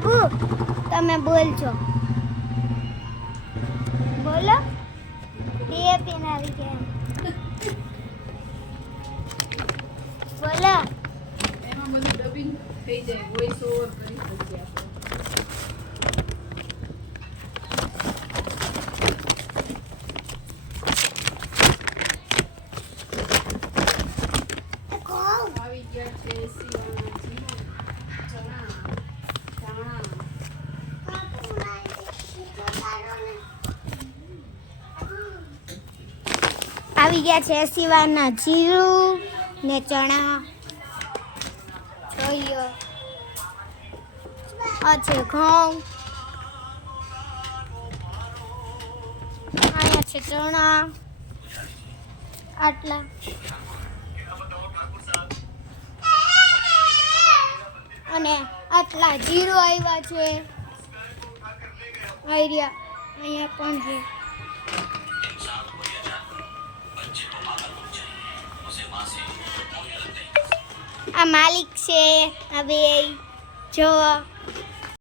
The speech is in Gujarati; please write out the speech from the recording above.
બાબુ તમે બોલજો બોલો ડીએપી ના આવી ગયા બોલો એમાં બધું ડબિંગ થઈ જાય વોઇસ ઓવર કરી શકીએ આપણે આવી ગયા છે સીવાના ચણા આવી ગયા છે સીવાના જીરું ને ચણા જોઈએ આ છે ઘઉં અહીંયા છે ચણા આટલા અને આટલા જીરો આવ્યા છે આઈડિયા અહીંયા પણ છે આ માલિક છે હવે જો